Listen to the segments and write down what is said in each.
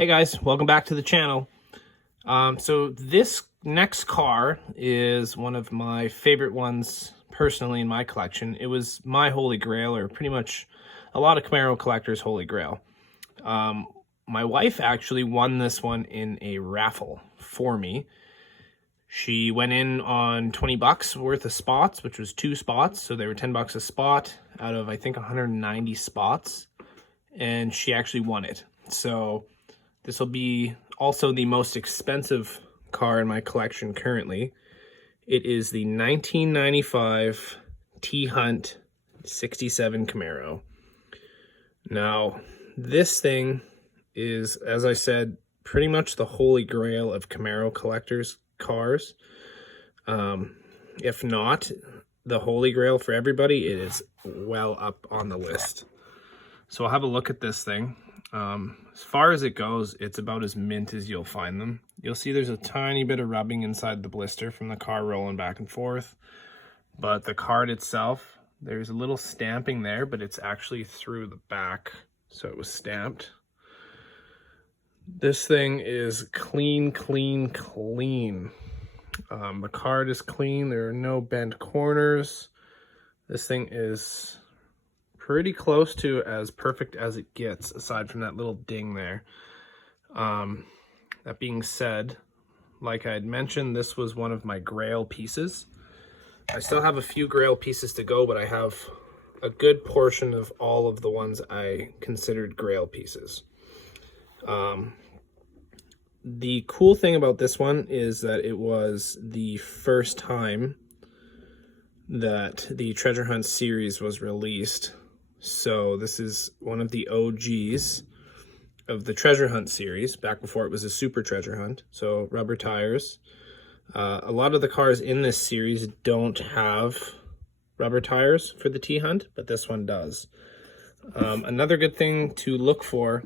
Hey guys, welcome back to the channel. So this next car is one of my favorite ones personally in my collection. It was my holy grail, or pretty much a lot of Camaro collectors' holy grail. My wife actually won this one in a raffle for me. She went in on 20 bucks worth of spots, which was 2 spots. So they were 10 bucks a spot out of, I think, 190 spots. And she actually won it. So this will be also the most expensive car in my collection currently. It is the 1995 Hunt 67 Camaro. Now, this thing is, as I said, pretty much the holy grail of Camaro collectors' cars. If not the holy grail for everybody, it is well up on the list. So I'll have a look at this thing. As far as it goes, it's about as mint as you'll find them. You'll see there's a tiny bit of rubbing inside the blister from the car rolling back and forth. But the card itself, there's a little stamping there, but it's actually through the back. So it was stamped. This thing is clean, clean, clean. The card is clean. There are no bent corners. This thing is pretty close to as perfect as it gets, aside from that little ding there. That being said, like I had mentioned, this was one of my grail pieces. I still have a few grail pieces to go, but I have a good portion of all of the ones I considered grail pieces. The cool thing about this one is that it was the first time that the Treasure Hunt series was released. So this is one of the OGs of the Treasure Hunt series, back before it was a Super Treasure Hunt. So rubber tires. A lot of the cars in this series don't have rubber tires for the Hunt, but this one does. Another good thing to look for,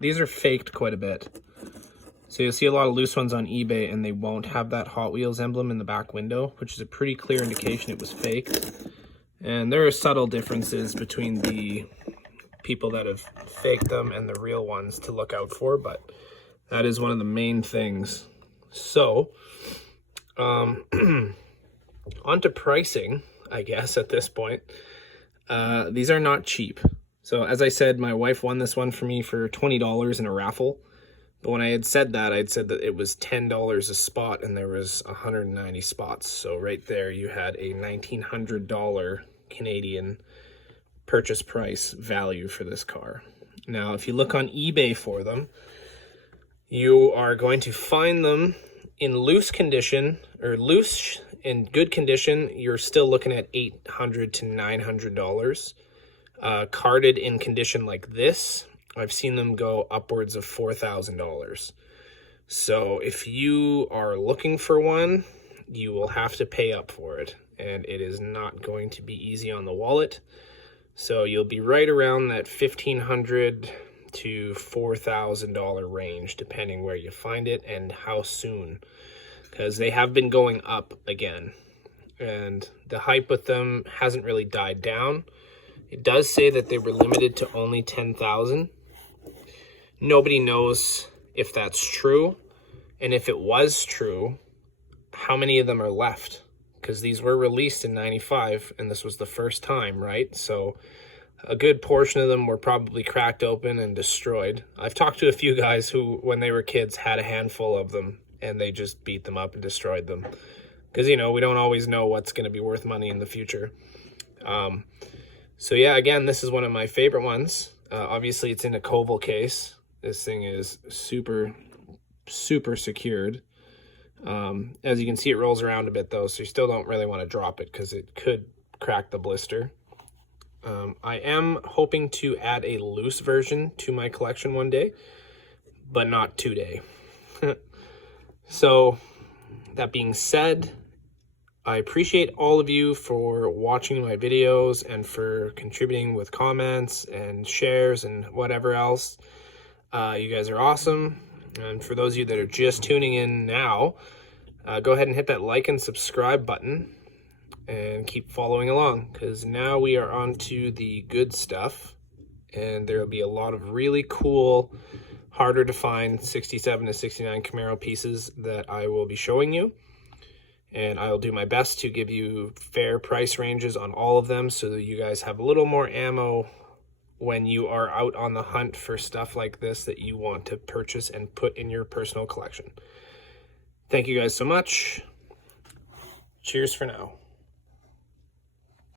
these are faked quite a bit. So you'll see a lot of loose ones on eBay and they won't have that Hot Wheels emblem in the back window, which is a pretty clear indication it was faked. And there are subtle differences between the people that have faked them and the real ones to look out for, but that is one of the main things. So, on to pricing, I guess, at this point. These are not cheap. So as I said, my wife won this one for me for $20 in a raffle. But when I had said that, I'd said that it was $10 a spot and there was 190 spots. So right there you had a $1,900 Canadian purchase price value for this car. Now, if you look on eBay for them, you are going to find them in loose condition, or loose in good condition. You're still looking at $800 to $900. Carded in condition like this, I've seen them go upwards of $4,000. So if you are looking for one, you will have to pay up for it. And it is not going to be easy on the wallet. So you'll be right around that $1,500 to $4,000 range, depending where you find it and how soon. Because they have been going up again. And the hype with them hasn't really died down. It does say that they were limited to only 10,000. Nobody knows if that's true. And if it was true, how many of them are left? Because these were released in 95 and this was the first time, right? So a good portion of them were probably cracked open and destroyed. I've talked to a few guys who, when they were kids, had a handful of them and they just beat them up and destroyed them. Because, you know, we don't always know what's going to be worth money in the future. So yeah, again, this is one of my favorite ones. Obviously, it's in a Koval case. This thing is super, super secured. As you can see, it rolls around a bit though, so you still don't really want to drop it because it could crack the blister. I am hoping to add a loose version to my collection one day, but not today. So that being said, I appreciate all of you for watching my videos and for contributing with comments and shares and whatever else. You guys are awesome. And for those of you that are just tuning in now, go ahead and hit that like and subscribe button and keep following along, because now we are on to the good stuff and there will be a lot of really cool harder to find 67 to 69 Camaro pieces that I will be showing you. And I'll do my best to give you fair price ranges on all of them so that you guys have a little more ammo when you are out on the hunt for stuff like this that you want to purchase and put in your personal collection. Thank you guys so much. Cheers for now.